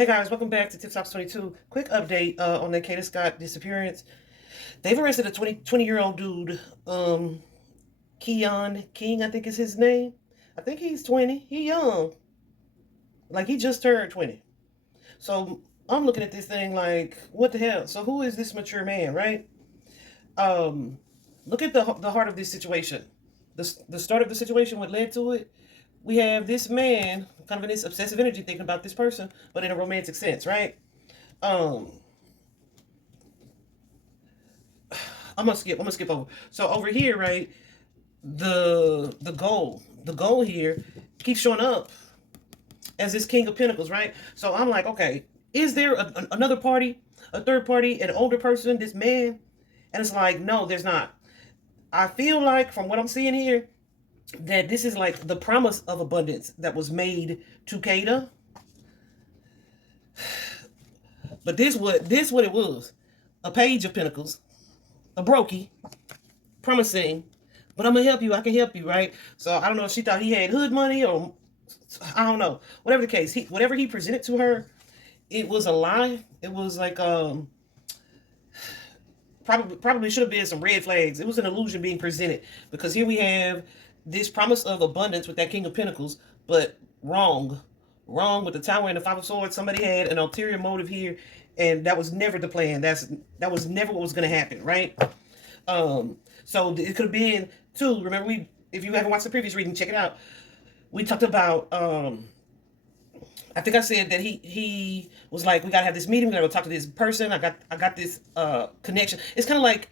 Hey guys, welcome back to Tiff Talks 22. Quick update on the Kada Scott disappearance. They've arrested a 20-year-old dude, Keon King, I think is his name. I think he's 20. He young. Like he just turned 20. So I'm looking at this thing like, what the hell? So who is this mature man, right? Um, Look at the heart of this situation. The start of the situation, what led to it. We have this man kind of in this obsessive energy thinking about this person, but in a romantic sense, right? Um, I'm gonna skip over. So over here, right, the goal here keeps showing up as this King of Pentacles, right? So I'm like, okay, is there another party, a third party, an older person, this man? And it's like, no, there's not. I feel like from what I'm seeing here, that this is like the promise of abundance that was made to Kada. But this what it was. A page of pentacles, a brokey, promising, but I'm gonna help you, I can help you, right? So I don't know if she thought he had hood money or I don't know. Whatever the case, whatever he presented to her, it was a lie. It was like probably should have been some red flags. It was an illusion being presented because here we have this promise of abundance with that King of Pentacles, but wrong with the Tower and the Five of Swords. Somebody had an ulterior motive here, and that was never the plan. That was never what was going to happen, right? So it could have been too. Remember, if you haven't watched the previous reading, check it out. We talked about I think I said that he was like, we gotta have this meeting, we gotta go talk to this person. I got this connection. It's kind of like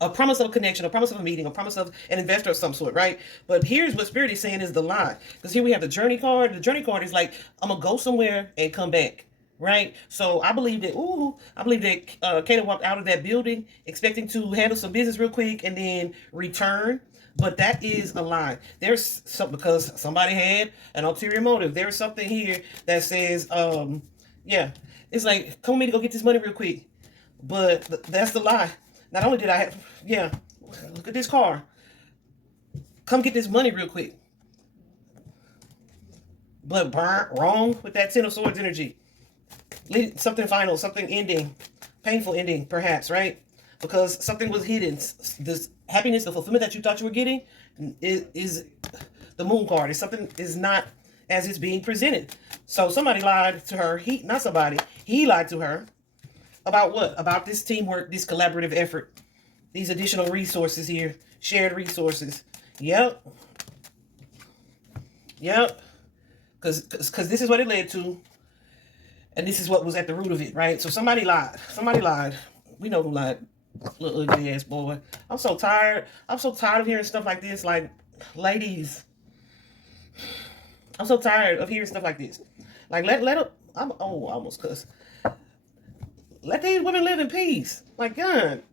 a promise of a connection, a promise of a meeting, a promise of an investor of some sort, right? But here's what Spirit is saying is the lie. Because here we have the journey card. The journey card is like, I'm gonna go somewhere and come back. Right, so I believe that. Kata walked out of that building expecting to handle some business real quick and then return. But that is a lie. There's some because somebody had an ulterior motive. There's something here that says, yeah, it's like, come with me to go get this money real quick. But that's the lie. Not only did I have, yeah, look at this car. Come get this money real quick. But wrong with that Ten of Swords energy. Something final, something ending, painful ending, perhaps, right? Because something was hidden. This happiness, the fulfillment that you thought you were getting, is the Moon card. It's something is not as it's being presented. So somebody lied to her. He lied to her about what? About this teamwork, this collaborative effort, these additional resources here, shared resources. Yep. Because this is what it led to. And this is what was at the root of it, right? So somebody lied. We know who lied. Little ugly ass boy. I'm so tired. I'm so tired of hearing stuff like this. Like, ladies, I'm so tired of hearing stuff like this. Like, let them. I almost cuss. Let these women live in peace. Like, God,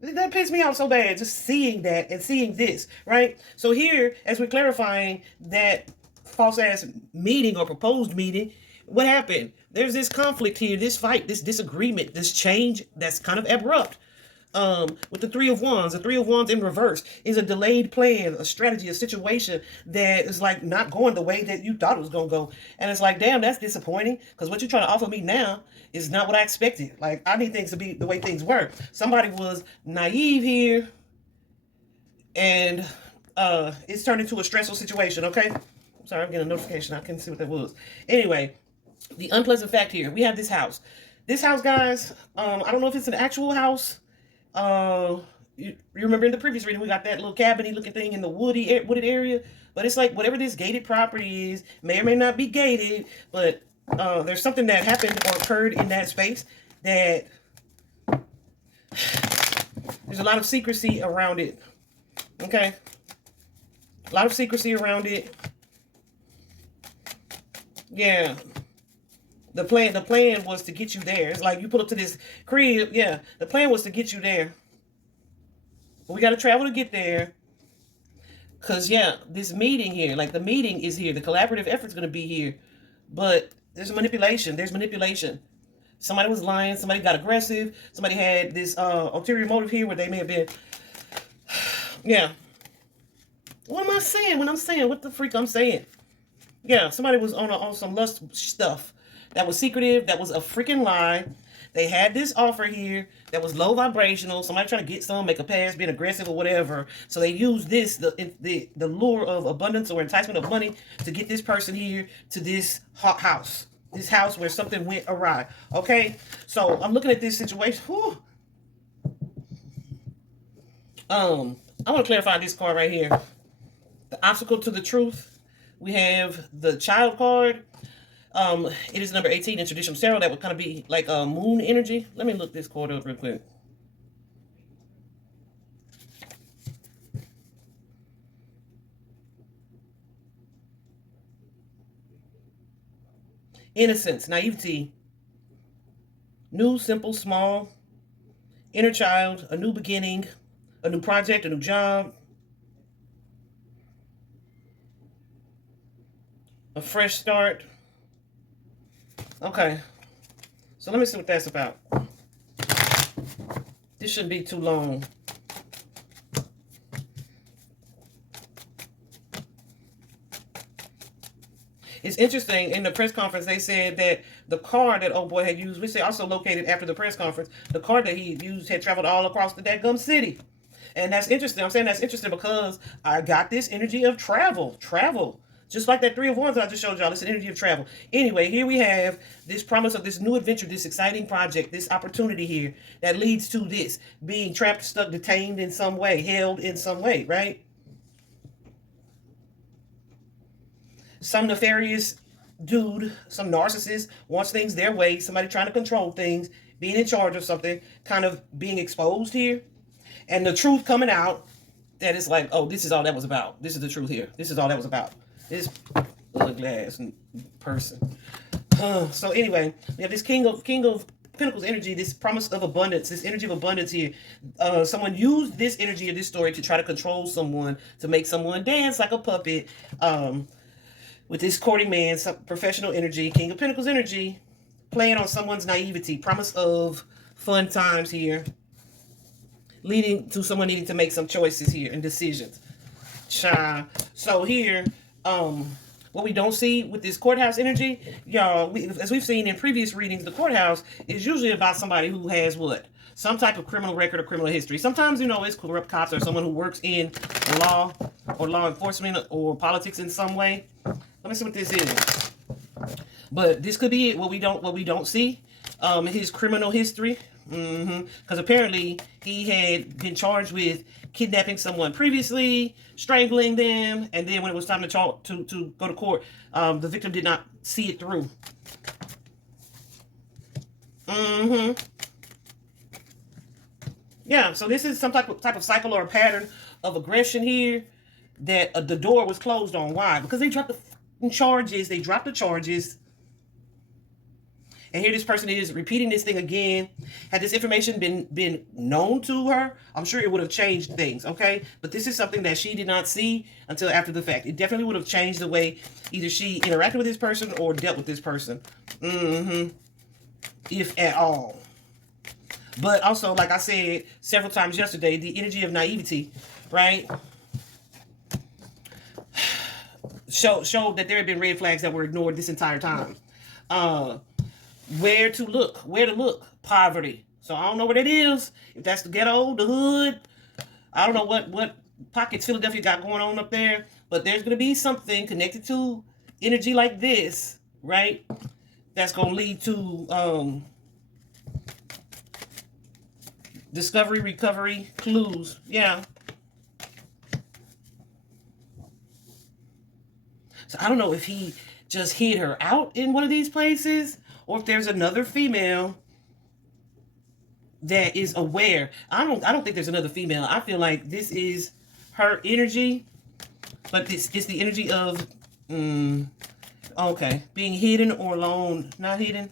that pissed me off so bad. Just seeing that and seeing this, right? So here, as we're clarifying that false ass meeting or proposed meeting, what happened? There's this conflict here, this fight, this disagreement, this change that's kind of abrupt. With the Three of Wands, the Three of Wands in reverse is a delayed plan, a strategy, a situation that is like not going the way that you thought it was going to go. And it's like, damn, that's disappointing because what you're trying to offer me now is not what I expected. Like, I need things to be the way things were. Somebody was naive here and it's turned into a stressful situation, okay? I'm sorry, I'm getting a notification. I couldn't see what that was. Anyway, the unpleasant fact here, we have this house. This house, guys, I don't know if it's an actual house. You remember in the previous reading, we got that little cabiny looking thing in the wooded area. But it's like whatever this gated property is, may or may not be gated, but there's something that happened or occurred in that space that there's a lot of secrecy around it. Okay? A lot of secrecy around it. Yeah. The plan was to get you there. It's like you pull up to this crib. Yeah, the plan was to get you there. But we got to travel to get there. Because, yeah, this meeting here, like the meeting is here. The collaborative effort's going to be here. But there's manipulation. Somebody was lying. Somebody got aggressive. Somebody had this ulterior motive here where they may have been. Yeah. What am I saying when I'm saying what the freak I'm saying? Yeah, somebody was on some lust stuff. that was secretive, that was a freaking lie. They had this offer here that was low vibrational. Somebody trying to get some, make a pass, being aggressive or whatever. So they used this, the lure of abundance or enticement of money to get this person here to this hot house. This house where something went awry. Okay? So I'm looking at this situation. Whew. I want to clarify this card right here. The obstacle to the truth. We have the child card. It is number 18 in traditional tarot. That would kind of be like a moon energy. Let me look this card up real quick. Innocence, naivety, new, simple, small, inner child, a new beginning, a new project, a new job, a fresh start. Okay, so let me see what that's about. This shouldn't be too long. It's interesting, in the press conference, they said that the car that old boy had used, which they also located after the press conference, the car that he used had traveled all across the dadgum city. And that's interesting. I'm saying that's interesting because I got this energy of travel. Just like that Three of Wands that I just showed y'all. It's an energy of travel. Anyway, here we have this promise of this new adventure, this exciting project, this opportunity here that leads to this being trapped, stuck, detained in some way, held in some way, right? Some nefarious dude, some narcissist wants things their way, somebody trying to control things, being in charge of something, kind of being exposed here. And the truth coming out that it's like, oh, this is all that was about. This is the truth here. This is all that was about. This ugly ass person. So anyway, we have this King of Pentacles energy, this promise of abundance, this energy of abundance here. Someone used this energy of this story to try to control someone, to make someone dance like a puppet. With this courting man, some professional energy, King of Pentacles energy, playing on someone's naivety, promise of fun times here, leading to someone needing to make some choices here and decisions. So here, what we don't see with this courthouse energy, y'all, as we've seen in previous readings, the courthouse is usually about somebody who has what? Some type of criminal record or criminal history. Sometimes, it's corrupt cops or someone who works in the law or law enforcement or politics in some way. Let me see what this is. But this could be what we don't see. His criminal history. Because apparently he had been charged with kidnapping someone previously, strangling them, and then when it was time to go to court, the victim did not see it through. Yeah, so this is some type of cycle or a pattern of aggression here that the door was closed on. Why? Because they dropped the charges. They dropped the charges. And here this person is repeating this thing again. Had this information been known to her, I'm sure it would have changed things, okay? But this is something that she did not see until after the fact. It definitely would have changed the way either she interacted with this person or dealt with this person. If at all. But also, like I said several times yesterday, the energy of naivety, right? Showed that there had been red flags that were ignored this entire time. Where to look? Poverty. So I don't know what it is. If that's the ghetto, the hood, I don't know what pockets Philadelphia got going on up there, but there's going to be something connected to energy like this, right? That's going to lead to discovery, recovery, clues. Yeah. So I don't know if he just hid her out in one of these places, or if there's another female that is aware. I don't think there's another female. I feel like this is her energy, but it's the energy of okay, being hidden or alone. Not hidden.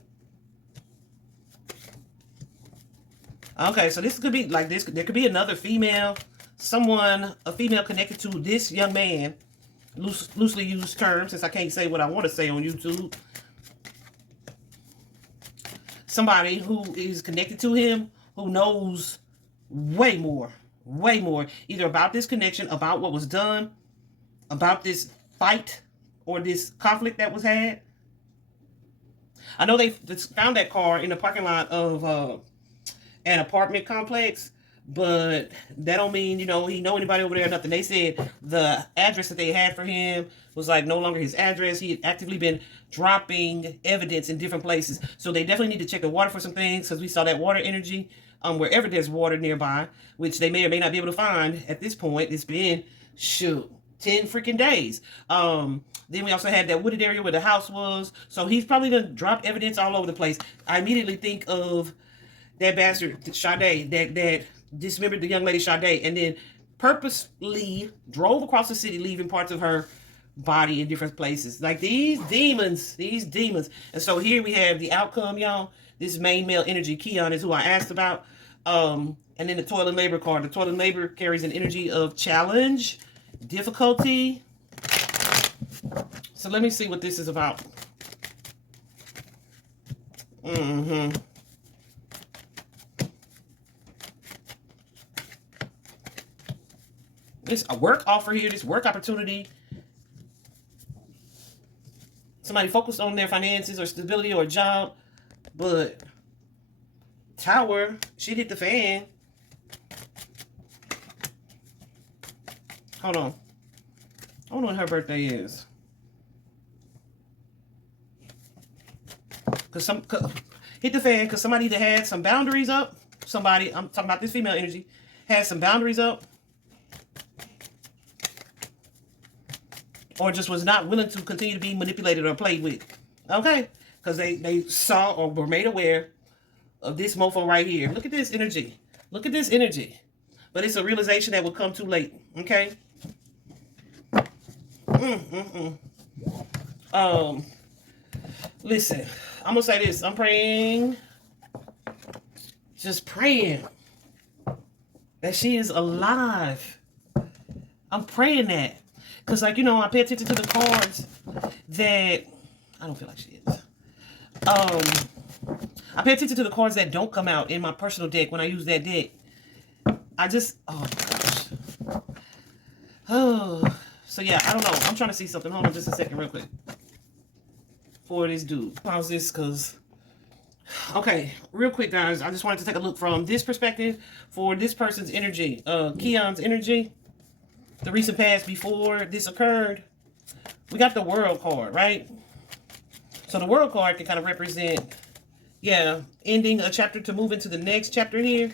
Okay, so this could be like this. There could be another female, a female connected to this young man. Loosely used term, since I can't say what I want to say on YouTube. Somebody who is connected to him, who knows way more, either about this connection, about what was done, about this fight or this conflict that was had. I know they found that car in the parking lot of an apartment complex, but that don't mean, you know, he know anybody over there or nothing. They said the address that they had for him was like no longer his address. He had actively been dropping evidence in different places. So they definitely need to check the water for some things, because we saw that water energy wherever there's water nearby, which they may or may not be able to find at this point. It's been, shoot, 10 freaking days. Then we also had that wooded area where the house was. So he's probably gonna drop evidence all over the place. I immediately think of that bastard Sade that dismembered the young lady Sade, and then purposely drove across the city, leaving parts of her body in different places. Like these demons. And so here we have the outcome, y'all. This main male energy, Keon, is who I asked about. And then the toil and labor card. The toil and labor carries an energy of challenge, difficulty. So let me see what this is about. This a work offer here, this work opportunity. Somebody focused on their finances or stability or job, but Tower, shit hit the fan. Hold on. I don't know when her birthday is. Hit the fan because somebody that had some boundaries up. Somebody, I'm talking about this female energy, had some boundaries up. Or just was not willing to continue to be manipulated or played with. Okay? Because they saw or were made aware of this mofo right here. Look at this energy. Look at this energy. But it's a realization that will come too late. Okay? Listen, I'm gonna say this. I'm praying, just praying that she is alive. I'm praying that. Because, like, you know, I pay attention to the cards that... I don't feel like she is. I pay attention to the cards that don't come out in my personal deck when I use that deck. I just... Oh, my gosh. Oh. So, yeah, I don't know. I'm trying to see something. Hold on just a second real quick. For this dude. Pause this because... Okay, real quick, guys. I just wanted to take a look from this perspective for this person's energy. Keon's energy. The recent past before this occurred, we got the world card, right? So the world card can kind of represent, yeah, ending a chapter to move into the next chapter here.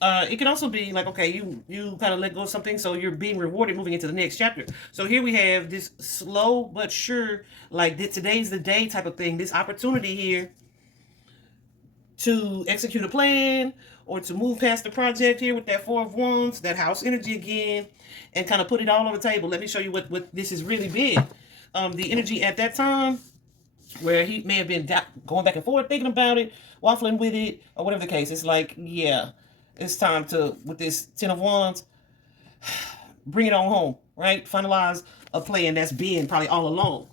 It can also be like, okay, you kind of let go of something, so you're being rewarded moving into the next chapter. So here we have this slow but sure, like today's the day type of thing, this opportunity here to execute a plan or to move past the project here with that Four of Wands, that house energy again, and kind of put it all on the table. Let me show you what this is really big. The energy at that time, where he may have been going back and forth, thinking about it, waffling with it, or whatever the case. It's like, yeah, it's time to, with this Ten of Wands, bring it on home, right? Finalize a plan that's been probably all along.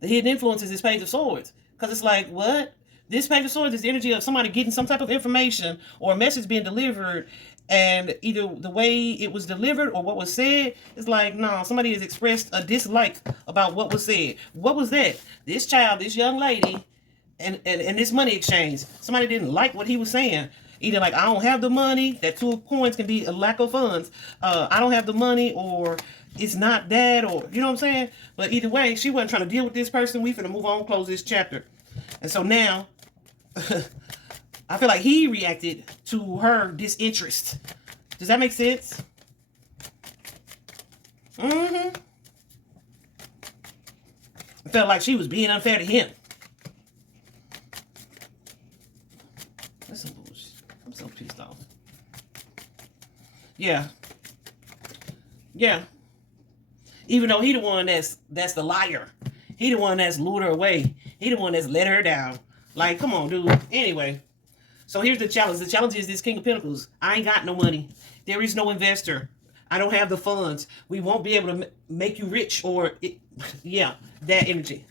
The hidden influence is this Page of Swords. Because it's like, what? This Page of Swords is the energy of somebody getting some type of information or a message being delivered, and either the way it was delivered or what was said is like, no, somebody has expressed a dislike about what was said. What was that? This child, this young lady, and this money exchange. Somebody didn't like what he was saying. Either like, I don't have the money. That Two of Coins can be a lack of funds. I don't have the money, or it's not that, or, you know what I'm saying? But either way, she wasn't trying to deal with this person. We finna move on, close this chapter. And so now, I feel like he reacted to her disinterest. Does that make sense? I felt like she was being unfair to him. That's some bullshit. I'm so pissed off. Yeah. Yeah. Even though he the one that's the liar. He the one that's lured her away. He the one that's let her down. Like, come on, dude. Anyway, so here's the challenge. The challenge is this King of Pentacles. I ain't got no money. There is no investor. I don't have the funds. We won't be able to make you rich, or, yeah, that energy.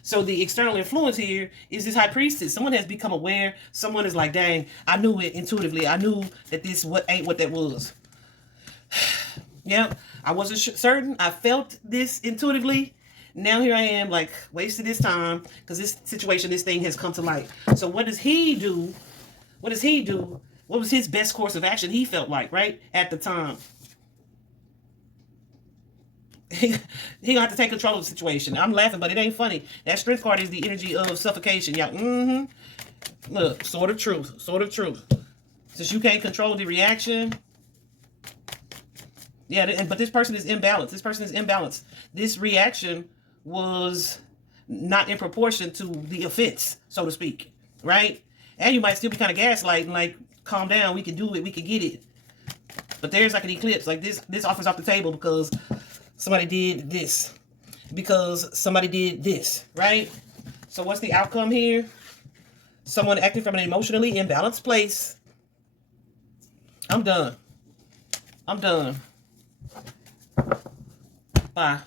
So the external influence here is this High Priestess. Someone has become aware. Someone is like, dang, I knew it intuitively. I knew that this ain't what that was. Yeah, I wasn't certain. I felt this intuitively, Now here I am, like, wasted his time because this situation, this thing has come to light. So what does he do? What does he do? What was his best course of action he felt like, right? At the time. He gonna have to take control of the situation. I'm laughing, but it ain't funny. That strength card is the energy of suffocation. Y'all, look, sword of truth. Sword of truth. Since you can't control the reaction. Yeah, but this person is imbalanced. This person is imbalanced. This reaction was not in proportion to the offense, so to speak, right? And you might still be kind of gaslighting, like, calm down, we can do it, we can get it. But there's like an eclipse, like this offer's off the table because somebody did this. Because somebody did this, right? So what's the outcome here? Someone acting from an emotionally imbalanced place. I'm done. I'm done. Bye.